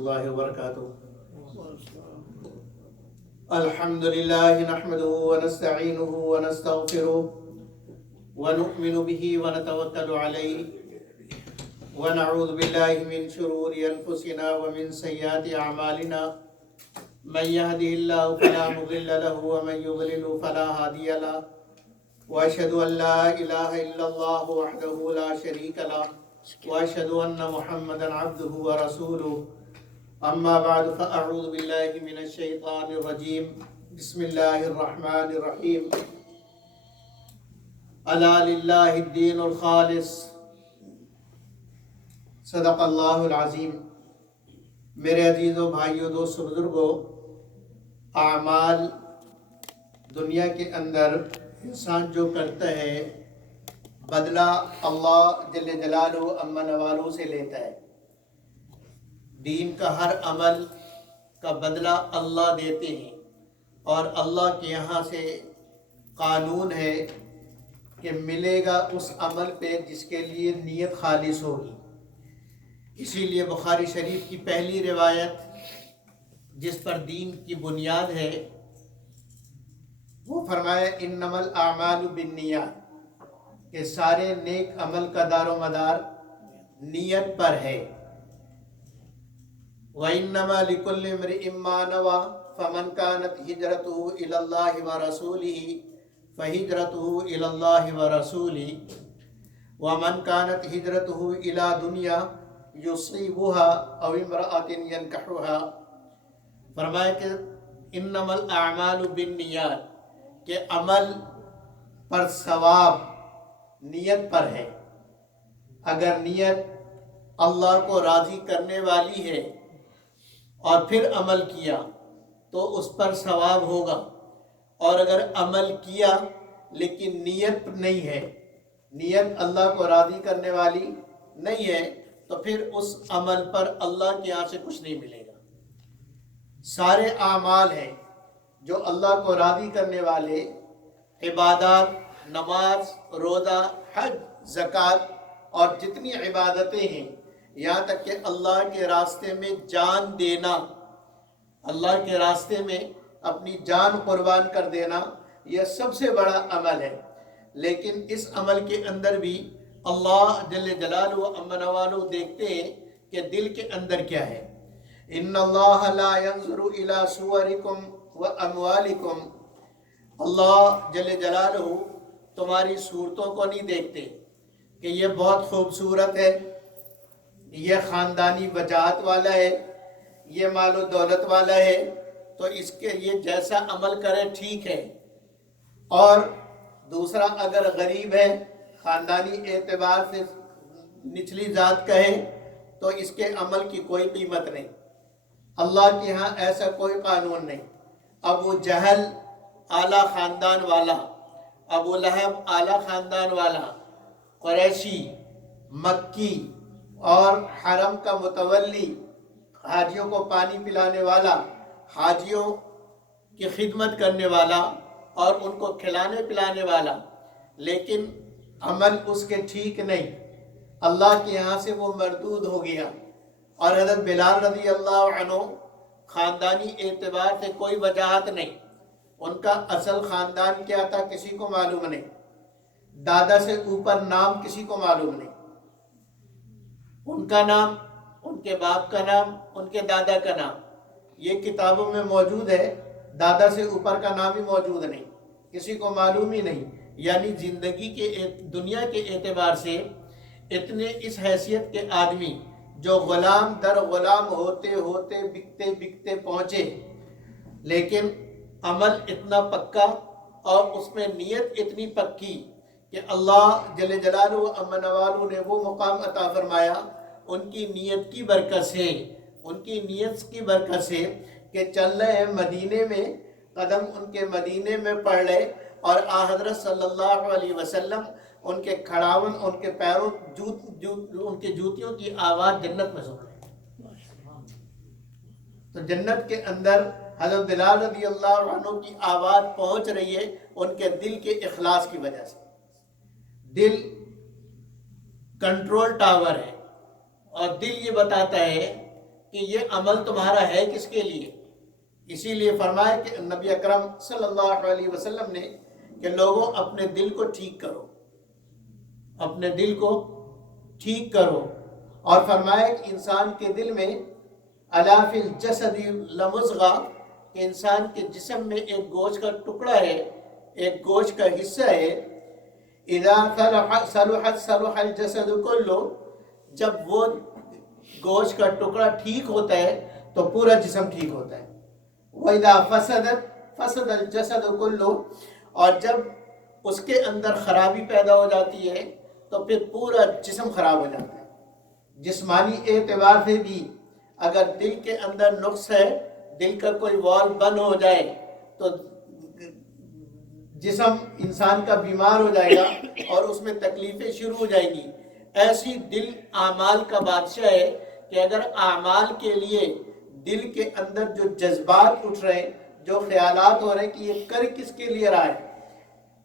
الله وبركاته. الحمد لله نحمده ونستعينه ونستغفره ونؤمن به ونتوكل عليه ونعوذ بالله من شرور أنفسنا ومن سيئات أعمالنا من يهده الله فلا مضل له ومن يضلل فلا هادي له وأشهد أن لا إله إلا الله وحده لا شريك له وأشهد أن محمدا عبده ورسوله. أما بعد فأعوذ بالله من الشيطان الرجيم. بسم الله الرحمن الرحيم. ألا لله الدين الخالص. صدق اللہ العظیم. میرے عزیزوں، بھائیوں، دوستوں، بزرگوں، اعمال دنیا کے اندر انسان جو کرتا ہے بدلہ اللہ جل جلالہ عما نوالہ سے لیتا ہے. دین کا ہر عمل کا بدلہ اللہ دیتے ہیں اور اللہ کے یہاں سے قانون ہے کہ ملے گا اس عمل پہ جس کے لیے نیت خالص ہوگی. اسی لیے بخاری شریف کی پہلی روایت جس پر دین کی بنیاد ہے وہ فرمایا انما الاعمال بالنیات، کہ سارے نیک عمل کا دار و مدار نیت پر ہے. وَإِنَّمَا لِكُلِّ امْرِئٍ مَّا نَوَىٰ فَمَنْ كَانَتْ هِجْرَتُهُ إِلَى اللَّهِ وَرَسُولِهِ فَهِجْرَتُهُ إِلَى اللَّهِ وَرَسُولِهِ وَمَنْ كَانَتْ هِجْرَتُهُ إِلَى دُنْيَا يُصِيبُهَا أَوْ امْرَأَةٍ يَنكَحُهَا. فرمایا کہ انما الاعمال بالنیات، کہ عمل پر ثواب نیت پر ہے. اگر نیت اللہ کو راضی کرنے والی ہے اور پھر عمل کیا تو اس پر ثواب ہوگا، اور اگر عمل کیا لیکن نیت نہیں ہے، نیت اللہ کو راضی کرنے والی نہیں ہے، تو پھر اس عمل پر اللہ کے یہاں سے کچھ نہیں ملے گا. سارے اعمال ہیں جو اللہ کو راضی کرنے والے، عبادات، نماز، روزہ، حج، زکوٰۃ اور جتنی عبادتیں ہیں، یہاں تک کہ اللہ کے راستے میں جان دینا، اللہ کے راستے میں اپنی جان قربان کر دینا، یہ سب سے بڑا عمل ہے. لیکن اس عمل کے اندر بھی اللہ جل جلالہ عما نوالہ دیکھتے ہیں کہ دل کے اندر کیا ہے. ان اللہ لا ينظر الى صورکم واموالکم. اللہ جل جلالہ تمہاری صورتوں کو نہیں دیکھتے کہ یہ بہت خوبصورت ہے، یہ خاندانی وجاہت والا ہے، یہ مال و دولت والا ہے تو اس کے یہ جیسا عمل کرے ٹھیک ہے، اور دوسرا اگر غریب ہے، خاندانی اعتبار سے نچلی ذات کا ہے تو اس کے عمل کی کوئی قیمت نہیں. اللہ کے ہاں ایسا کوئی قانون نہیں. ابو جہل اعلیٰ خاندان والا، ابو لہب اعلیٰ خاندان والا، قریشی، مکی اور حرم کا متولی، حاجیوں کو پانی پلانے والا، حاجیوں کی خدمت کرنے والا اور ان کو کھلانے پلانے والا، لیکن عمل اس کے ٹھیک نہیں، اللہ کے یہاں سے وہ مردود ہو گیا. اور حضرت بلال رضی اللہ عنہ خاندانی اعتبار سے کوئی وجاہت نہیں، ان کا اصل خاندان کیا تھا کسی کو معلوم نہیں، دادا سے اوپر نام کسی کو معلوم نہیں، ان کا نام، ان کے باپ کا نام، ان کے دادا کا نام یہ کتابوں میں موجود ہے، دادا سے اوپر کا نام ہی موجود نہیں، کسی کو معلوم ہی نہیں. یعنی زندگی کے دنیا کے اعتبار سے اتنے اس حیثیت کے آدمی جو غلام در غلام ہوتے ہوتے بکتے بکتے پہنچے، لیکن عمل اتنا پکا اور اس میں نیت اتنی پکی کہ اللہ جل جلالہ عما نوالہ نے وہ مقام عطا فرمایا ان کی نیت کی برکت سے، ان کی نیت کی برکت سے کہ چل رہے ہیں مدینے میں، قدم ان کے مدینے میں پڑ رہے اور حضرت صلی اللہ علیہ وسلم ان کے کھڑاون، ان کے پیروں، ان کے جوتیوں کی آواز جنت میں سن رہے. تو جنت کے اندر حضرت بلال رضی اللہ عنہ کی آواز پہنچ رہی ہے ان کے دل کے اخلاص کی وجہ سے. دل کنٹرول ٹاور ہے اور دل یہ بتاتا ہے کہ یہ عمل تمہارا ہے کس کے لیے. اسی لیے فرمایا کہ نبی اکرم صلی اللہ علیہ وسلم نے کہ لوگوں اپنے دل کو ٹھیک کرو، اپنے دل کو ٹھیک کرو. اور فرمایا کہ انسان کے دل میں الا فی الجسد لمضغہ، کہ انسان کے جسم میں ایک گوشت کا ٹکڑا ہے، ایک گوشت کا حصہ ہے. اذا صلحت صلح الجسد کلہ، جب وہ گوشت کا ٹکڑا ٹھیک ہوتا ہے تو پورا جسم ٹھیک ہوتا ہے. وَإِذَا فَسَدَتْ فَسَدَ الْجَسَدُ كُلُّهُ، اور جب اس کے اندر خرابی پیدا ہو جاتی ہے تو پھر پورا جسم خراب ہو جاتا ہے. جسمانی اعتبار سے بھی اگر دل کے اندر نقص ہے، دل کا کوئی وال بند ہو جائے تو جسم انسان کا بیمار ہو جائے گا اور اس میں تکلیفیں شروع ہو جائیں گی. ایسی دل اعمال کا بادشاہ ہے کہ اگر اعمال کے لیے دل کے اندر جو جذبات اٹھ رہے ہیں، جو خیالات ہو رہے ہیں کہ یہ کر کس کے لیے رہا ہے،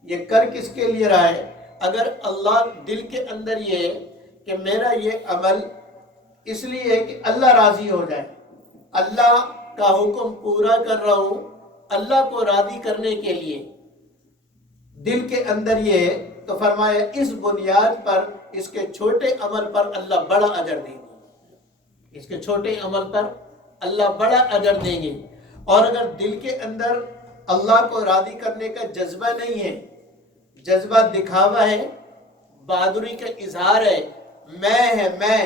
یہ کر کس کے لیے رہا ہے، اگر اللہ دل کے اندر یہ ہے کہ میرا یہ عمل اس لیے ہے کہ اللہ راضی ہو جائے، اللہ کا حکم پورا کر رہا ہوں اللہ کو راضی کرنے کے لیے، دل کے اندر یہ ہے، تو فرمایا اس بنیاد پر اس کے چھوٹے عمل پر اللہ بڑا اجر دیں گے، اس کے چھوٹے عمل پر اللہ بڑا اجر دیں گے. اور اگر دل کے اندر اللہ کو راضی کرنے کا جذبہ نہیں ہے، جذبہ دکھاوا ہے، بہادری کا اظہار ہے، میں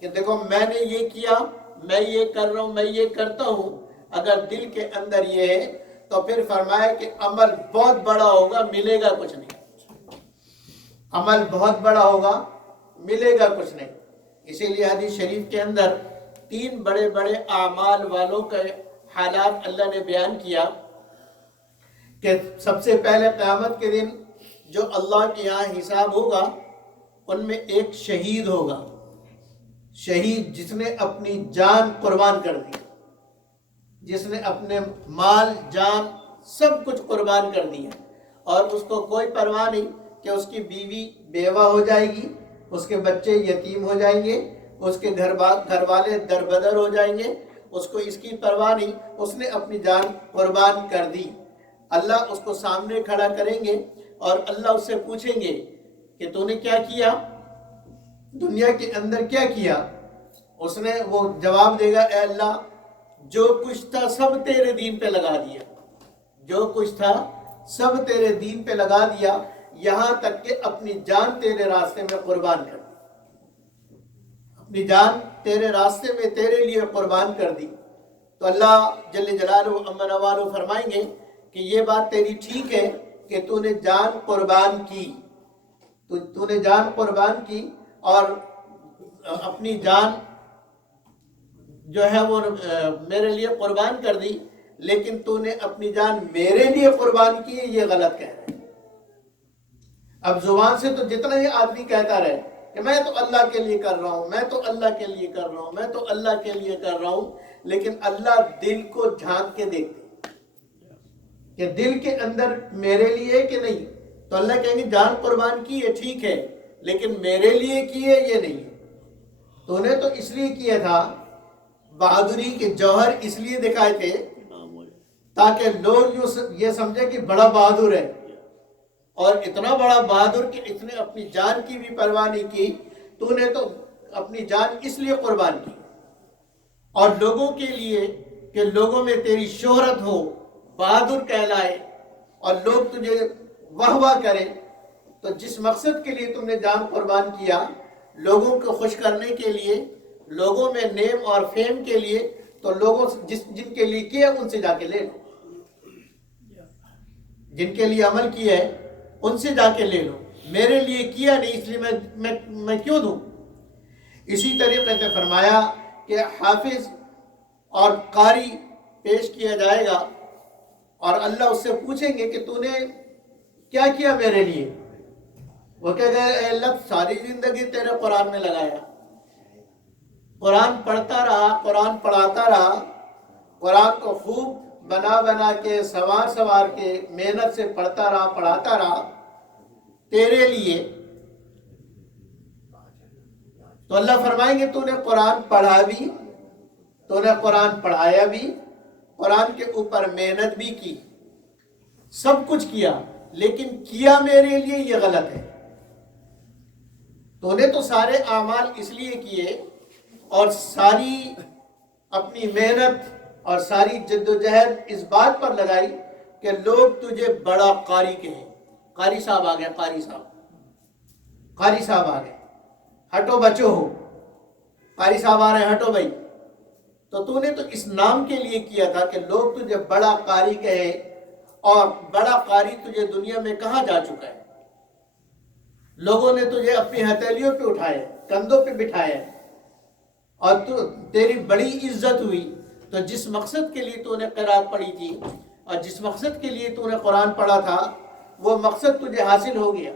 کہ دیکھو میں نے یہ کیا، میں یہ کر رہا ہوں، میں یہ کرتا ہوں، اگر دل کے اندر یہ ہے تو پھر فرمایا کہ عمل بہت بڑا ہوگا، ملے گا کچھ نہیں، عمل بہت بڑا ہوگا، ملے گا کچھ نہیں. اسی لیے حدیث شریف کے اندر 3 بڑے بڑے اعمال والوں کے حالات اللہ نے بیان کیا کہ سب سے پہلے قیامت کے دن جو اللہ کے یہاں حساب ہوگا ان میں ایک شہید ہوگا، شہید جس نے اپنی جان قربان کر دی، جس نے اپنے مال جان سب کچھ قربان کر دیا، اور اس کو کوئی پرواہ نہیں کہ اس کی بیوی بیوہ ہو جائے گی، اس کے بچے یتیم ہو جائیں گے، اس کے گھر والے دربدر ہو جائیں گے، اس کو اس کی پرواہ نہیں، اس نے اپنی جان قربان کر دی. اللہ اس کو سامنے کھڑا کریں گے اور اللہ اس سے پوچھیں گے کہ تو نے کیا کیا، دنیا کے اندر کیا کیا. اس نے وہ جواب دے گا، اے اللہ جو کچھ تھا سب تیرے دین پہ لگا دیا، جو کچھ تھا سب تیرے دین پہ لگا دیا، یہاں تک کہ اپنی جان تیرے راستے میں قربان کر دی، اپنی جان تیرے راستے میں تیرے لیے قربان کر دی. تو اللہ جل جلالہ امن والو فرمائیں گے کہ یہ بات تیری ٹھیک ہے کہ تو نے جان قربان کی، تو نے جان قربان کی اور اپنی جان جو ہے وہ میرے لیے قربان کر دی، لیکن تو نے اپنی جان میرے لیے قربان کی ہے، یہ غلط کہہ رہے ہیں. اب زبان سے تو جتنا یہ آدمی کہتا رہے کہ میں تو اللہ کے لیے کر رہا ہوں، میں تو اللہ کے لیے کر رہا ہوں، میں تو اللہ کے لیے کر رہا ہوں، لیکن اللہ دل کو جھانک کے دیکھتے کہ دل کے اندر میرے لیے کہ نہیں. تو اللہ کہیں گے جان قربان کی ہے ٹھیک ہے، لیکن میرے لیے کی ہے یہ نہیں. تو نے تو اس لیے کیا تھا، بہادری کے جوہر اس لیے دکھائے تھے تاکہ لوگ یہ سمجھے کہ بڑا بہادر ہے، اور اتنا بڑا بہادر کہ اس نے اپنی جان کی بھی پرواہ نہیں کی. تو نے تو اپنی جان اس لیے قربان کی اور لوگوں کے لیے کہ لوگوں میں تیری شہرت ہو، بہادر کہلائے اور لوگ تجھے واہ واہ کریں. تو جس مقصد کے لیے تم نے جان قربان کیا، لوگوں کو خوش کرنے کے لیے، لوگوں میں نیم اور فیم کے لیے، تو لوگوں جن کے لیے کیا ان سے جا کے لے لو، جن کے لیے عمل کیا ہے ان سے جا کے لے لو، میرے لیے کیا نہیں اس لیے میں کیوں دوں. اسی طریقے سے فرمایا کہ حافظ اور قاری پیش کیا جائے گا اور اللہ اس سے پوچھیں گے کہ تو نے کیا کیا میرے لیے. وہ کہے گا اے اللہ ساری زندگی تیرے قرآن میں لگایا، قرآن پڑھتا رہا، قرآن پڑھاتا رہا، قرآن کو خوب بنا بنا کے سوار کے محنت سے پڑھتا رہا، پڑھاتا رہا تیرے لیے. تو اللہ فرمائیں گے تو نے قرآن پڑھا بھی، تو نے قرآن پڑھایا بھی، قرآن کے اوپر محنت بھی کی، سب کچھ کیا، لیکن کیا میرے لیے یہ غلط ہے۔ تو نے تو سارے اعمال اس لیے کیے اور ساری اپنی محنت اور ساری جد و جہد اس بات پر لگائی کہ لوگ تجھے بڑا قاری کہیں۔ قاری صاحب آ گئے، قاری صاحب آ گئے، ہٹو بچو ہو، قاری صاحب آ رہے ہیں، ہٹو بھائی۔ تو نے تو اس نام کے لیے کیا تھا کہ لوگ تجھے بڑا قاری کہیں، اور بڑا قاری تجھے دنیا میں کہاں جا چکا ہے؟ لوگوں نے تجھے اپنی ہتھیلیوں پہ اٹھائے، کندھوں پہ بٹھایا، اور تیری بڑی عزت ہوئی۔ تو جس مقصد کے لیے تو نے قرات پڑھی تھی اور جس مقصد کے لیے تو نے قرآن پڑھا تھا، وہ مقصد تجھے حاصل ہو گیا۔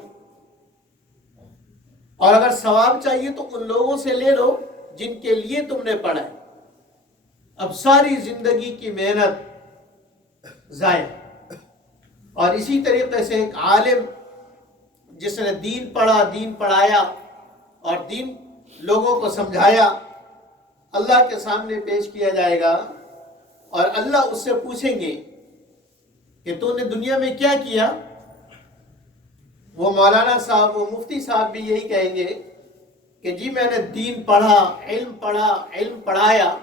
اور اگر ثواب چاہیے تو ان لوگوں سے لے لو جن کے لیے تم نے پڑھا ہے۔ اب ساری زندگی کی محنت ضائع۔ اور اسی طریقے سے ایک عالم جس نے دین پڑھا، دین پڑھایا اور دین لوگوں کو سمجھایا، اللہ کے سامنے پیش کیا جائے گا اور اللہ اس سے پوچھیں گے کہ تو نے دنیا میں کیا کیا؟ وہ مولانا صاحب، وہ مفتی صاحب بھی یہی کہیں گے کہ جی میں نے دین پڑھا، علم پڑھایا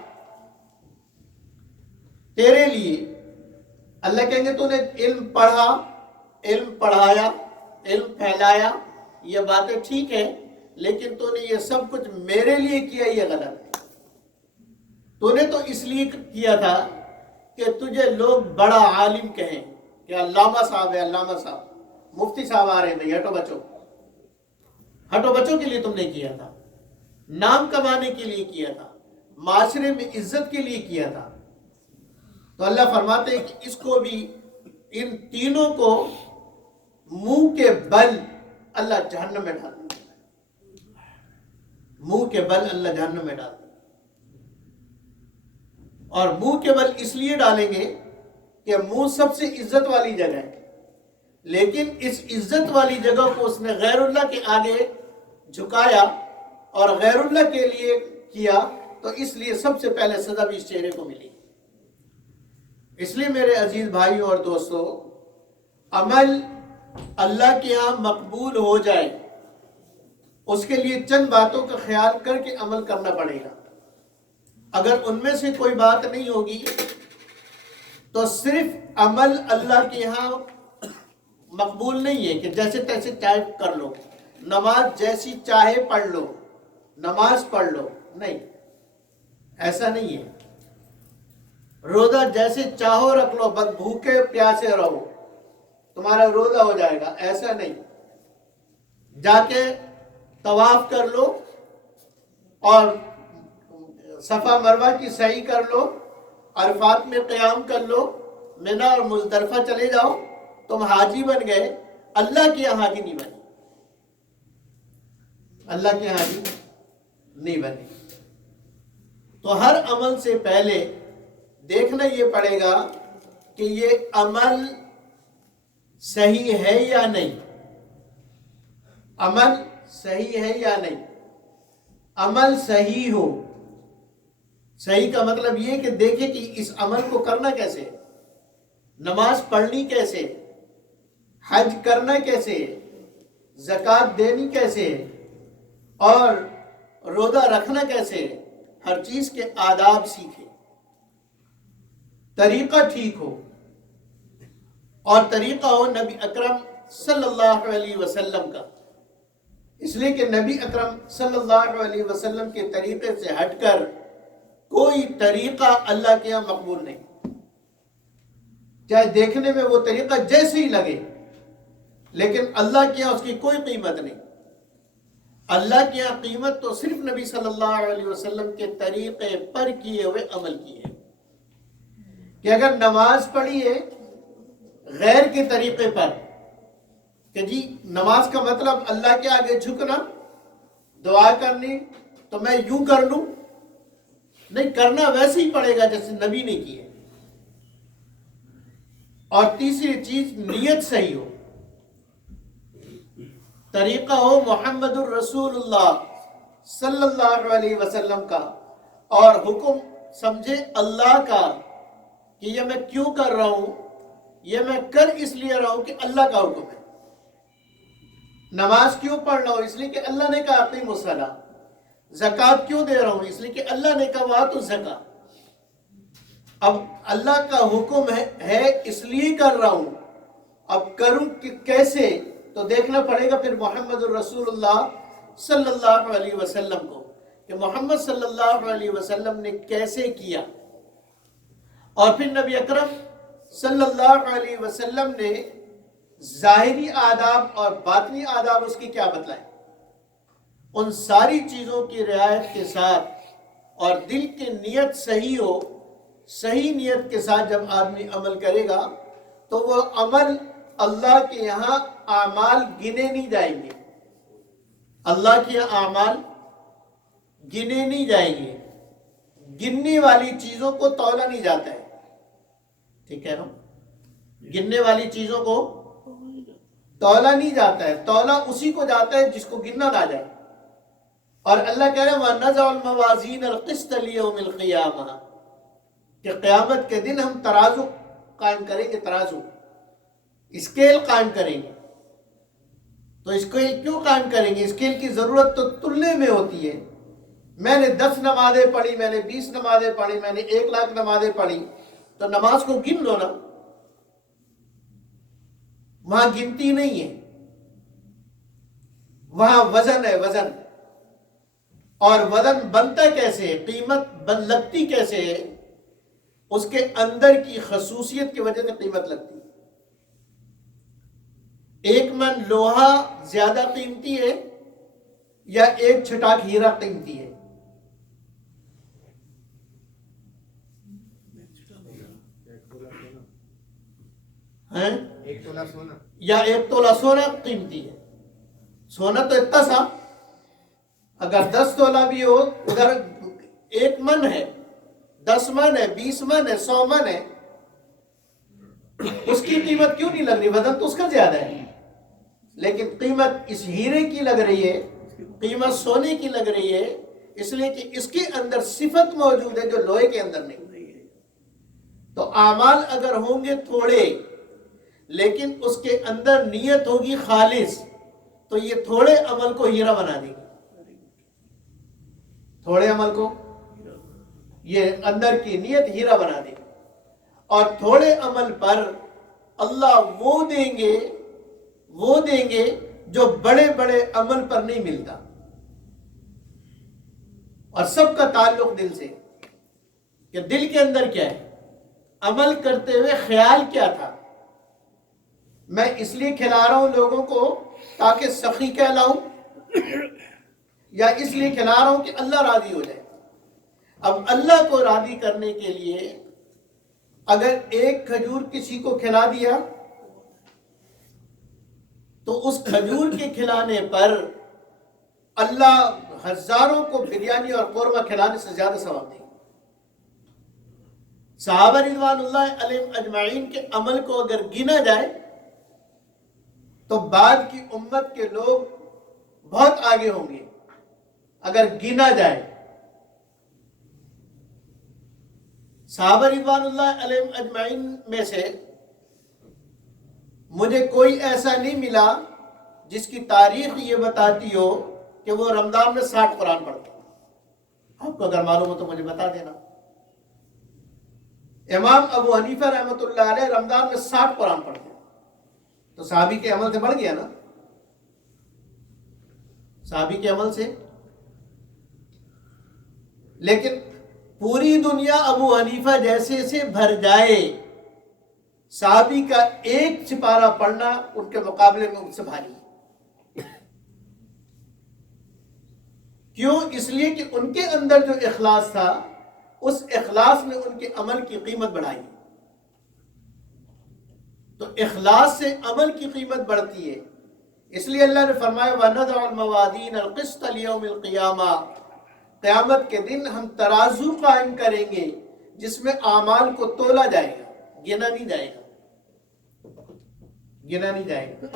تیرے لیے۔ اللہ کہیں گے تو نے علم پڑھا، علم پڑھایا، علم پھیلایا، یہ باتیں ٹھیک ہے، لیکن تو نے یہ سب کچھ میرے لیے کیا، یہ غلط ہے۔ تو نے تو اس لیے کیا تھا کہ تجھے لوگ بڑا عالم کہیں کہ علامہ صاحب ہے، علامہ صاحب، مفتی صاحب آ رہے ہیں، بھائی ہٹو بچوں کے لیے تم نے کیا تھا، نام کمانے کے لیے کیا تھا، معاشرے میں عزت کے لیے کیا تھا۔ تو اللہ فرماتے ہیں کہ اس کو بھی، ان تینوں کو منہ کے بل اللہ جہنم میں ڈال دے، منہ کے بل اللہ جہنم میں ڈال دے۔ اور منہ کے بل اس لیے ڈالیں گے کہ منہ سب سے عزت والی جگہ ہے، لیکن اس عزت والی جگہ کو اس نے غیر اللہ کے آگے جھکایا اور غیر اللہ کے لیے کیا، تو اس لیے سب سے پہلے سزا بھی اس چہرے کو ملی۔ اس لیے میرے عزیز بھائیوں اور دوستو، عمل اللہ کے ہاں مقبول ہو جائے اس کے لیے چند باتوں کا خیال کر کے عمل کرنا پڑے گا۔ اگر ان میں سے کوئی بات نہیں ہوگی تو صرف عمل اللہ کے ہاں مقبول نہیں ہے کہ جیسے تیسے چاہے کر لو، نماز جیسی چاہے پڑھ لو، نماز پڑھ لو، نہیں، ایسا نہیں ہے۔ روزہ جیسے چاہو رکھ لو، بس بھوکے پیاسے رہو، تمہارا روزہ ہو جائے گا، ایسا نہیں۔ جا کے طواف کر لو اور صفا مروہ کی سعی کر لو، عرفات میں قیام کر لو، منی اور مزدلفہ چلے جاؤ، تم حاجی بن گئے، اللہ کے یہاں حاجی نہیں بنے، اللہ کے یہاں حاجی نہیں بنے۔ تو ہر عمل سے پہلے دیکھنا یہ پڑے گا کہ یہ عمل صحیح ہے یا نہیں، عمل صحیح ہے یا نہیں۔ عمل صحیح ہو، صحیح کا مطلب یہ کہ دیکھیں کہ اس عمل کو کرنا کیسے، نماز پڑھنی کیسے، حج کرنا کیسے، زکوٰۃ دینی کیسے، اور روزہ رکھنا کیسے، ہر چیز کے آداب سیکھے، طریقہ ٹھیک ہو، اور طریقہ ہو نبی اکرم صلی اللہ علیہ وسلم کا۔ اس لیے کہ نبی اکرم صلی اللہ علیہ وسلم کے طریقے سے ہٹ کر کوئی طریقہ اللہ کے یہاں مقبول نہیں، چاہے دیکھنے میں وہ طریقہ جیسے ہی لگے، لیکن اللہ کے یہاں اس کی کوئی قیمت نہیں۔ اللہ کے یہاں قیمت تو صرف نبی صلی اللہ علیہ وسلم کے طریقے پر کیے ہوئے عمل کی ہے۔ کہ اگر نماز پڑھی ہے غیر کے طریقے پر، کہ جی نماز کا مطلب اللہ کے آگے جھکنا، دعا کرنی، تو میں یوں کر لوں، نہیں، کرنا ویسے ہی پڑے گا جیسے نبی نے کیے۔ اور تیسری چیز، نیت صحیح ہو، طریقہ ہو محمد الرسول اللہ صلی اللہ علیہ وسلم کا، اور حکم سمجھے اللہ کا کہ یہ میں کیوں کر رہا ہوں، یہ میں کر اس لیے رہا ہوں کہ اللہ کا حکم ہے۔ نماز کیوں پڑھ رہا ہوں؟ اس لیے کہ اللہ نے کہا اقیموا الصلاۃ۔ زکوٰۃ کیوں دے رہا ہوں؟ اس لیے کہ اللہ نے کہا وآتوا الزکاۃ۔ اب اللہ کا حکم ہے اس لیے کر رہا ہوں، اب کروں کہ کیسے؟ تو دیکھنا پڑے گا پھر محمد الرسول اللہ صلی اللہ علیہ وسلم کو، کہ محمد صلی اللہ علیہ وسلم نے کیسے کیا، اور پھر نبی اکرم صلی اللہ علیہ وسلم نے ظاہری آداب اور باطنی آداب اس کی کیا بتلائے۔ ان ساری چیزوں کی رعایت کے ساتھ اور دل کی نیت صحیح ہو، صحیح نیت کے ساتھ جب آدمی عمل کرے گا تو وہ عمل اللہ کے یہاں اعمال گنے نہیں جائیں گے، اللہ کے یہاں اعمال گنے نہیں جائیں گے، گننے والی چیزوں کو تولا نہیں جاتا ہے، ٹھیک ہے نا، گننے والی چیزوں کو تولا نہیں جاتا ہے، تولا اسی کو جاتا ہے جس کو گننا نہ جائے۔ اور اللہ کہہ رہے ہیں وَنَضَعُ الْمَوَازِينَ الْقِسْطَ لِيَوْمِ الْقِيَامَةِ، کہ قیامت کے دن ہم ترازو قائم کریں گے، ترازو اسکیل قائم کریں گے۔ تو اسکیل کیوں قائم کریں گے؟ اسکیل کی ضرورت تو تلنے میں ہوتی ہے۔ میں نے 10 نمازیں پڑھی، میں نے 20 نمازیں پڑھی، میں نے 1,00,000 نمازیں پڑھی، تو نماز کو گن لو نا، وہاں گنتی نہیں ہے، وہاں وزن ہے، وزن۔ اور وزن بنتا کیسے ہے، قیمت لگتی کیسے ہے؟ اس کے اندر کی خصوصیت کی وجہ سے قیمت لگتی ہے۔ 1 من لوہا زیادہ قیمتی ہے یا 1 چھٹاک ہیرا قیمتی ہے؟ ایک تولہ سونا یا 1 تولہ سونا قیمتی ہے؟ سونا تو اتنا سا، اگر 10 تولہ بھی ہو، ادھر 1 من ہے، 10 من ہے، 20 من ہے، 100 من ہے، اس کی قیمت کیوں نہیں لگ رہی؟ وزن تو اس کا زیادہ ہے، لیکن قیمت اس ہیرے کی لگ رہی ہے، قیمت سونے کی لگ رہی ہے، اس لیے کہ اس کے اندر صفت موجود ہے جو لوہے کے اندر نہیں ہے۔ تو اعمال اگر ہوں گے تھوڑے لیکن اس کے اندر نیت ہوگی خالص، تو یہ تھوڑے عمل کو ہیرا بنا دے گی، تھوڑے عمل کو یہ اندر کی نیت ہیرا بنا دے گی۔ اور تھوڑے عمل پر اللہ وہ دیں گے جو بڑے بڑے عمل پر نہیں ملتا۔ اور سب کا تعلق دل سے، کہ دل کے اندر کیا ہے، عمل کرتے ہوئے خیال کیا تھا، میں اس لیے کھلا رہا ہوں لوگوں کو تاکہ سخی کہلاؤں، یا اس لیے کھلا رہا ہوں کہ اللہ راضی ہو جائے۔ اب اللہ کو راضی کرنے کے لیے اگر 1 کھجور کسی کو کھلا دیا تو اس کھجور کے کھلانے پر اللہ ہزاروں کو بریانی اور قورمہ کھلانے سے زیادہ ثواب دے گا۔ صحابہ رضوان اللہ علیہم اجمعین کے عمل کو اگر گنا جائے تو بعد کی امت کے لوگ بہت آگے ہوں گے اگر گنا جائے۔ صحابہ رضوان اللہ علیہم اجمعین میں سے مجھے کوئی ایسا نہیں ملا جس کی تاریخ یہ بتاتی ہو کہ وہ رمضان میں 60 قرآن پڑھتا۔ آپ کو اگر معلوم ہو تو مجھے بتا دینا۔ امام ابو حنیفہ رحمۃ اللہ علیہ رمضان میں 60 قرآن پڑھتے، تو صحابی کے عمل سے بڑھ گیا نا، صحابی کے عمل سے۔ لیکن پوری دنیا ابو حنیفہ جیسے سے بھر جائے، صحابی کا 1 سپارہ پڑھنا ان کے مقابلے میں ان سے بھاری۔ کیوں؟ اس لیے کہ ان کے اندر جو اخلاص تھا، اس اخلاص نے ان کے عمل کی قیمت بڑھائی۔ تو اخلاص سے عمل کی قیمت بڑھتی ہے۔ اس لیے اللہ نے فرمایا وَنَضَعُ الْمَوَازِينَ الْقِسْطَ لِيَوْمِ الْقِيَامَةِ، قیامت کے دن ہم ترازو قائم کریں گے جس میں اعمال کو تولا جائے گا، گنا نہیں جائے گا، گنا نہیں جائے گا۔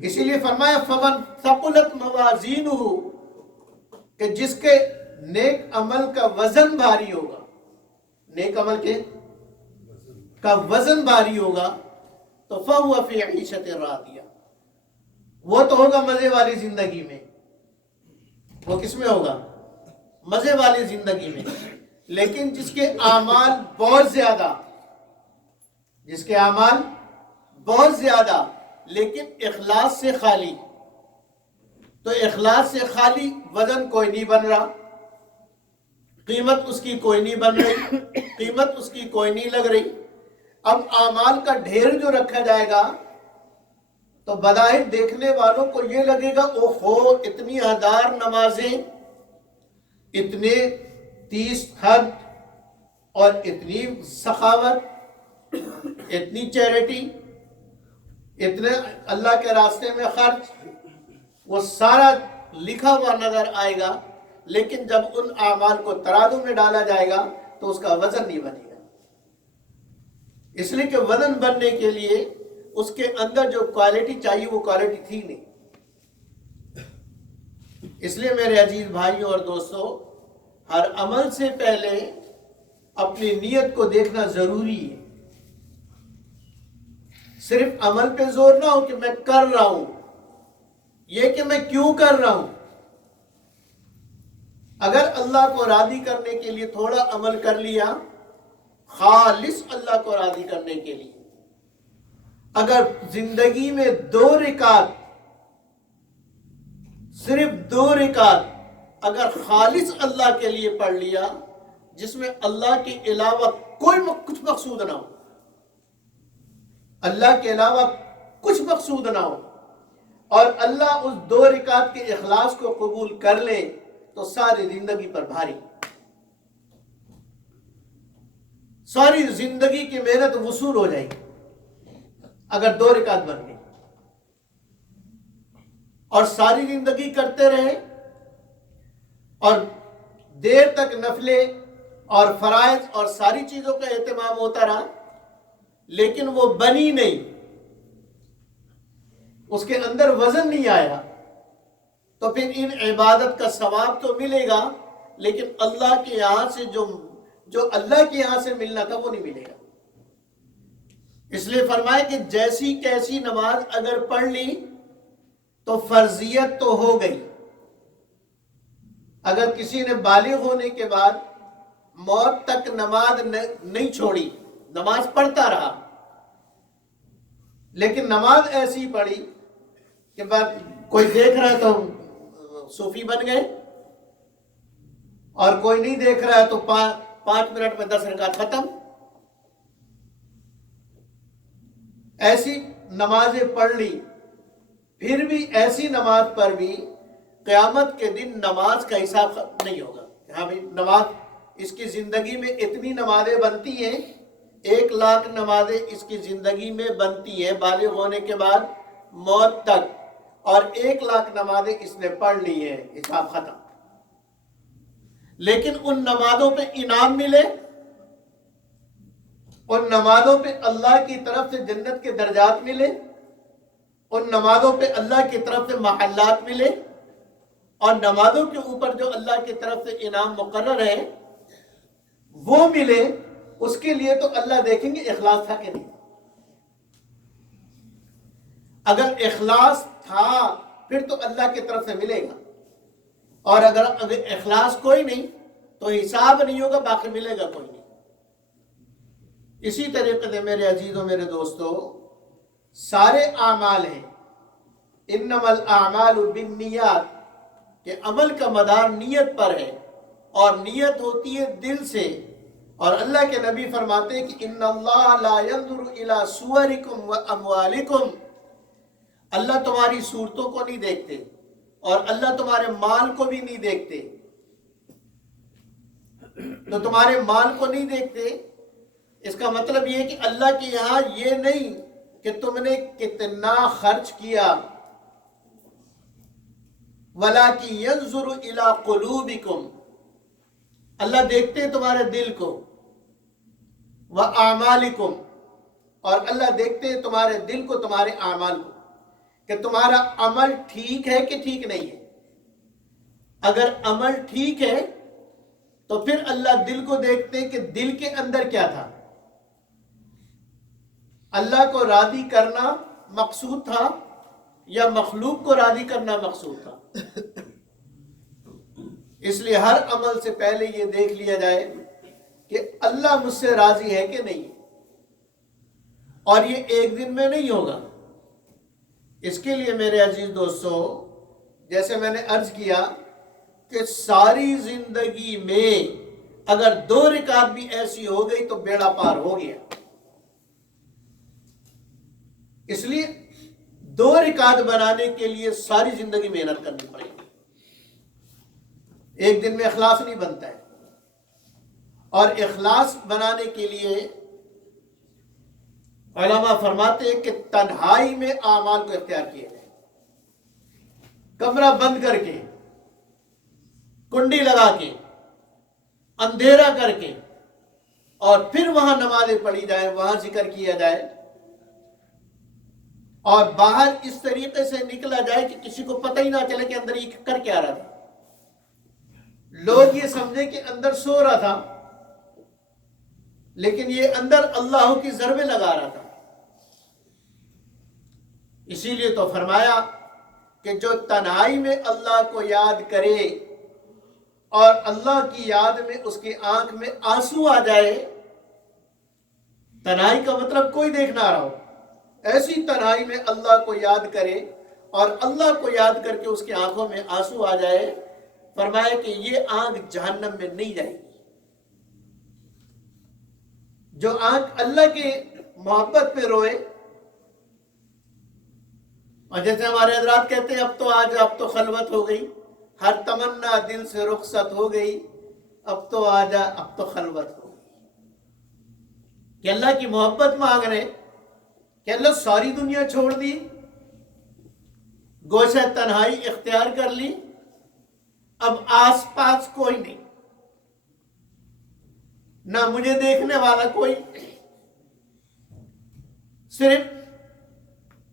اسی لیے فرمایا فَمَنْ ثَقُلَتْ مَوَازِينُهُ، کہ جس کے نیک عمل کا وزن بھاری ہوگا، نیک عمل کے کا وزن بھاری ہوگا تو فَهُوَ فِي عِيشَةٍ رَاضِيَةٍ، وہ تو ہوگا مزے والی زندگی میں. وہ کس میں ہوگا؟ مزے والی زندگی میں. لیکن جس کے اعمال بہت زیادہ، جس کے اعمال بہت زیادہ لیکن اخلاص سے خالی، تو اخلاص سے خالی وزن کوئی نہیں بن رہا، قیمت اس کی کوئی نہیں بن رہی، قیمت اس کی کوئی نہیں لگ رہی. اب اعمال کا ڈھیر جو رکھا جائے گا تو بظاہر دیکھنے والوں کو یہ لگے گا اوہو اتنی ہزار نمازیں، اتنے 30 حج اور اتنی سخاوت، اتنی چیریٹی، اتنے اللہ کے راستے میں خرچ، وہ سارا لکھا ہوا نظر آئے گا. لیکن جب ان اعمال کو ترازو میں ڈالا جائے گا تو اس کا وزن نہیں بنے گا. اس لیے کہ وزن بننے کے لیے اس کے اندر جو کوالٹی چاہیے وہ کوالٹی تھی نہیں. اس لیے میرے عزیز بھائیوں اور دوستوں، ہر عمل سے پہلے اپنی نیت کو دیکھنا ضروری ہے. صرف عمل پہ زور نہ ہو کہ میں کر رہا ہوں، یہ کہ میں کیوں کر رہا ہوں. اگر اللہ کو راضی کرنے کے لیے تھوڑا عمل کر لیا، خالص اللہ کو راضی کرنے کے لیے، اگر زندگی میں 2 رکعت، صرف 2 رکعت اگر خالص اللہ کے لیے پڑھ لیا، جس میں اللہ کے علاوہ کوئی کچھ مقصود نہ ہو، اللہ کے علاوہ کچھ مقصود نہ ہو، اور اللہ اس 2 رکعت کے اخلاص کو قبول کر لے تو ساری زندگی پر بھاری، ساری زندگی کی محنت وصول ہو جائے گی اگر 2 رکعت بن گئی. اور ساری زندگی کرتے رہے اور دیر تک نفلیں اور فرائض اور ساری چیزوں کا اہتمام ہوتا رہا لیکن وہ بنی نہیں، اس کے اندر وزن نہیں آیا، تو پھر ان عبادت کا ثواب تو ملے گا لیکن اللہ کے یہاں سے جو اللہ کے یہاں سے ملنا تھا وہ نہیں ملے گا. اس لیے فرمائے کہ جیسی کیسی نماز اگر پڑھ لی تو فرضیت تو ہو گئی. اگر کسی نے بالغ ہونے کے بعد موت تک نماز نہیں چھوڑی، نماز پڑھتا رہا، لیکن نماز ایسی پڑھی کہ کوئی دیکھ رہا ہے تو صوفی بن گئے اور کوئی نہیں دیکھ رہا ہے تو 5 منٹ میں 10 رکعت ختم. ایسی نمازیں پڑھ لی، پھر بھی ایسی نماز پر بھی قیامت کے دن نماز کا حساب نہیں ہوگا. ہاں بھائی نماز اس کی زندگی میں اتنی نمازیں بنتی ہیں، 1 لاکھ نمازیں اس کی زندگی میں بنتی ہیں بالغ ہونے کے بعد موت تک، اور 1 لاکھ نمازیں اس نے پڑھ لی ہیں، حساب ختم. لیکن ان نمازوں پہ انعام ملے، ان نمازوں پہ اللہ کی طرف سے جنت کے درجات ملے، ان نمازوں پہ اللہ کی طرف سے محلات ملے، اور نمازوں کے اوپر جو اللہ کی طرف سے انعام مقرر ہے وہ ملے، اس کے لیے تو اللہ دیکھیں گے اخلاص تھا کہ نہیں. اگر اخلاص تھا پھر تو اللہ کی طرف سے ملے گا، اور اگر اخلاص کوئی نہیں تو حساب نہیں ہوگا، باقی ملے گا کوئی نہیں. اسی طریقے سے میرے عزیزوں، میرے دوستوں، سارے اعمال ہیں انما الاعمال بالنیات، کہ عمل کا مدار نیت پر ہے، اور نیت ہوتی ہے دل سے. اور اللہ کے نبی فرماتے ہیں کہ ان اللہ لا ينظر الى صورکم واموالکم، اللہ تمہاری صورتوں کو نہیں دیکھتے اور اللہ تمہارے مال کو بھی نہیں دیکھتے. تو تمہارے مال کو نہیں دیکھتے، اس کا مطلب یہ ہے کہ اللہ کے یہاں یہ نہیں کہ تم نے کتنا خرچ کیا، وَلَكِنْ يَنْظُرُ إِلَىٰ قُلُوبِكُمْ، اللہ دیکھتے ہیں تمہارے دل کو، وَأَعْمَالِكُمْ، اور اللہ دیکھتے ہیں تمہارے دل کو، تمہارے اعمال کو، کہ تمہارا عمل ٹھیک ہے کہ ٹھیک نہیں ہے. اگر عمل ٹھیک ہے تو پھر اللہ دل کو دیکھتے ہیں کہ دل کے اندر کیا تھا. اللہ کو راضی کرنا مقصود تھا یا مخلوق کو راضی کرنا مقصود تھا. اس لیے ہر عمل سے پہلے یہ دیکھ لیا جائے کہ اللہ مجھ سے راضی ہے کہ نہیں. اور یہ ایک دن میں نہیں ہوگا. اس کے لیے میرے عزیز دوستو، جیسے میں نے عرض کیا کہ ساری زندگی میں اگر 2 رکعت بھی ایسی ہو گئی تو بیڑا پار ہو گیا. اس لیے 2 رکعت بنانے کے لیے ساری زندگی محنت کرنی پڑے گی. ایک دن میں اخلاص نہیں بنتا ہے. اور اخلاص بنانے کے لیے علماء فرماتے ہیں کہ تنہائی میں اعمال کو اختیار کیا جائے. کمرہ بند کر کے، کنڈی لگا کے، اندھیرا کر کے، اور پھر وہاں نمازیں پڑھی جائے، وہاں ذکر کیا جائے، اور باہر اس طریقے سے نکلا جائے کہ کسی کو پتہ ہی نہ چلے کہ اندر یہ کر کیا رہا تھا. لوگ یہ سمجھے کہ اندر سو رہا تھا، لیکن یہ اندر اللہ کی ضربیں لگا رہا تھا. اسی لیے تو فرمایا کہ جو تنہائی میں اللہ کو یاد کرے اور اللہ کی یاد میں اس کی آنکھ میں آنسو آ جائے. تنہائی کا مطلب کوئی دیکھ نہ رہا ہو، ایسی تنہائی میں اللہ کو یاد کرے اور اللہ کو یاد کر کے اس کی آنکھوں میں آنسو آ جائے. فرمایا کہ یہ آنکھ جہنم میں نہیں جائے گی. جو آنکھ اللہ کی محبت پہ روئے، اور جیسے ہمارے حضرات کہتے ہیں اب تو آج اب تو خلوت ہو گئی، ہر تمنا دل سے رخصت ہو گئی، اب تو آجا اب تو خلوت ہو گئی. کہ اللہ کی محبت مانگ رہے کہ اللہ ساری دنیا چھوڑ دی، گوشہ تنہائی اختیار کر لی، اب آس پاس کوئی نہیں، نہ مجھے دیکھنے والا کوئی، صرف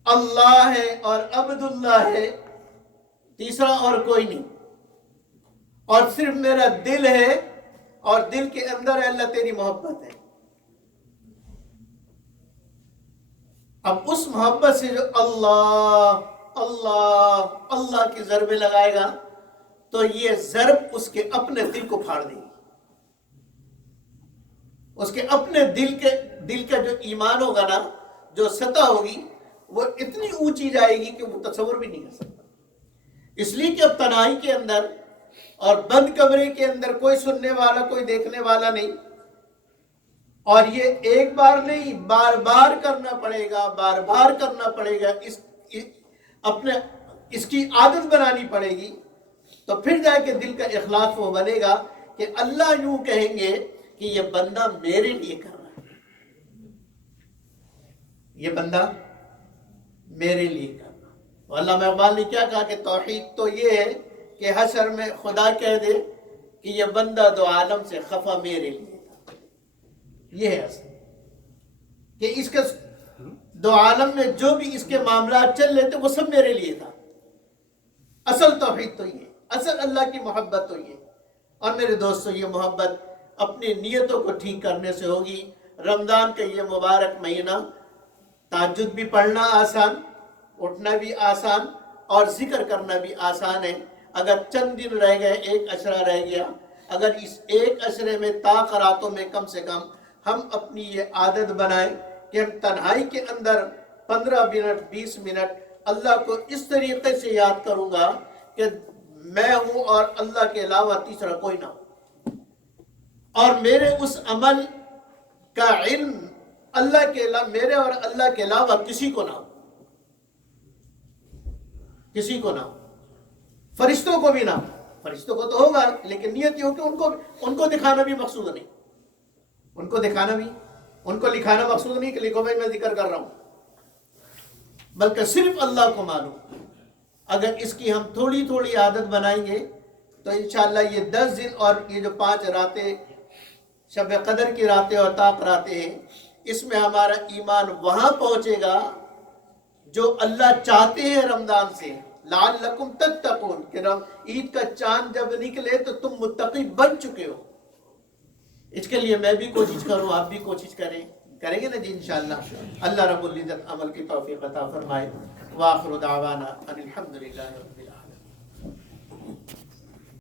اللہ ہے اور عبد اللہ ہے، تیسرا اور کوئی نہیں، اور صرف میرا دل ہے اور دل کے اندر ہے اللہ تیری محبت ہے. اب اس محبت سے جو اللہ اللہ اللہ کی ضربیں لگائے گا تو یہ ضرب اس کے اپنے دل کو پھاڑ دے گی. اس کے اپنے دل کا جو ایمان ہوگا نا، جو سطح ہوگی، وہ اتنی اونچی جائے گی کہ وہ تصور بھی نہیں کر سکتا. اس لیے کہ اب تنہائی کے اندر اور بند کمرے کے اندر کوئی سننے والا، کوئی دیکھنے والا نہیں، اور یہ ایک بار نہیں، بار بار کرنا پڑے گا، بار بار کرنا پڑے گا. اس کی عادت بنانی پڑے گی. تو پھر جا کے دل کا اخلاص وہ بنے گا کہ اللہ یوں کہیں گے کہ یہ بندہ میرے لیے کر رہا ہے، یہ بندہ میرے لیے کر رہا ہے. علامہ اقبال نے کیا کہا کہ توحید تو یہ ہے کہ حشر میں خدا کہہ دے کہ یہ بندہ دو عالم سے خفا میرے لیے تھا. یہ ہے اصل کہ اس کے دو عالم میں جو بھی اس کے معاملات چل رہے تھے وہ سب میرے لیے تھا. اصل توحید تو یہ، اصل اللہ کی محبت تو یہ. اور میرے دوستو، یہ محبت اپنی نیتوں کو ٹھیک کرنے سے ہوگی. رمضان کا یہ مبارک مہینہ، تہجد بھی پڑھنا آسان، اٹھنا بھی آسان، اور ذکر کرنا بھی آسان ہے. اگر چند دن رہ گئے، ایک عشرہ رہ گیا، اگر اس ایک عشرے میں راتوں میں کم سے کم ہم اپنی یہ عادت بنائیں کہ ہم تنہائی کے اندر 15 منٹ 20 منٹ اللہ کو اس طریقے سے یاد کروں گا کہ میں ہوں اور اللہ کے علاوہ تیسرا کوئی نہ ہو، اور میرے اس عمل کا علم اللہ کے علاوہ، میرے اور اللہ کے علاوہ کسی کو نہ ہو، کسی کو نہ ہو، فرشتوں کو بھی نہ ہو. فرشتوں کو تو ہوگا لیکن نیت یہ ہو کہ ان کو دکھانا بھی مقصود نہیں، ان کو دکھانا بھی، ان کو لکھانا مقصود نہیں کہ لکھو بھائی میں ذکر کر رہا ہوں، بلکہ صرف اللہ کو معلوم. اگر اس کی ہم تھوڑی تھوڑی عادت بنائیں گے تو انشاءاللہ یہ 10 دن اور یہ جو 5 راتیں شب قدر کی راتیں اور طاق راتیں ہیں، اس میں ہمارا ایمان وہاں پہنچے گا جو اللہ چاہتے ہیں رمضان سے. لعلکم تتقون، کہ عید کا چاند جب نکلے تو تم متقی بن چکے ہو. اس کے لیے میں بھی کوشش کروں، آپ بھی کوشش کریں گے نا جی انشاءاللہ. اللہ رب العزت عمل کی توفیق عطا فرمائے. وآخر دعوانا ان الحمدللہ رب العالمین.